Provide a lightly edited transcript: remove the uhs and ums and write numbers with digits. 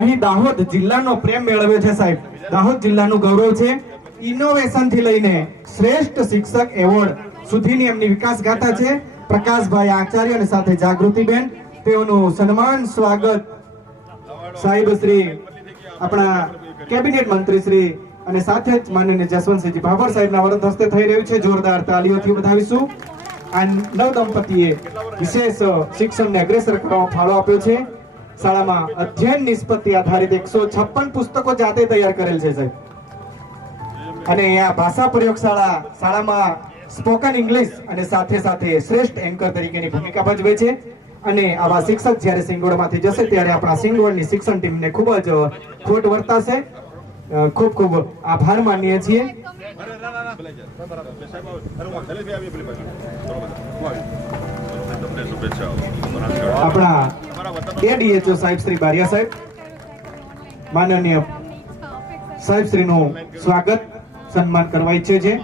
અહીં દાહોદ જિલ્લાનો પ્રેમ મેળવ્યો છે સાહેબ. દાહોદ જિલ્લાનું ગૌરવ છે. ઇનોવેશન થી લઈને શ્રેષ્ઠ શિક્ષક એવોર્ડ સુધીની એમની વિકાસ ગાથા છે. પ્રકાશભાઈ આચાર્ય અને સાથે જાગૃતિબેન, તેઓનું સન્માન સ્વાગત સાહેબ શ્રી આપણા કેબિનેટ મંત્રી શ્રી અને સાથે જ માનનીય જસવંતસિંહજી ભાભોર સાહેબના વરદ હસ્તે થઈ રહ્યું છે. જોરદાર તાળીઓથી વધાવીશું. આ નવ દંપતીએ વિશેષ શિક્ષણને અગ્રેસર કરવામાં ફાળો આપ્યો છે. શાળામાં અધ્યયન નિષ્પત્તિ આધારિત 156 પુસ્તકો જાતે તૈયાર કરેલ છે સાહેબ. અને આ ભાષા પ્રયોગશાળા શાળામાં સ્પોકન ઇંગ્લિશ અને સાથે સાથે શ્રેષ્ઠ એન્કર તરીકેની ભૂમિકા ભજવે છે. અને આવા શિક્ષક જ્યારે સિંગોડમાંથી જશે ત્યારે આપણા સિંગોડની શિક્ષણ ટીમને ખૂબ જ ખોટ વર્તાશે. ખૂબ ખૂબ આભાર માનીએ છીએ. આપણા એડીએચઓ સાહેબ શ્રી બારિયા સાહેબ, માનનીય સાહેબ શ્રીનું સ્વાગત સન્માન કરવા ઈચ્છે છે.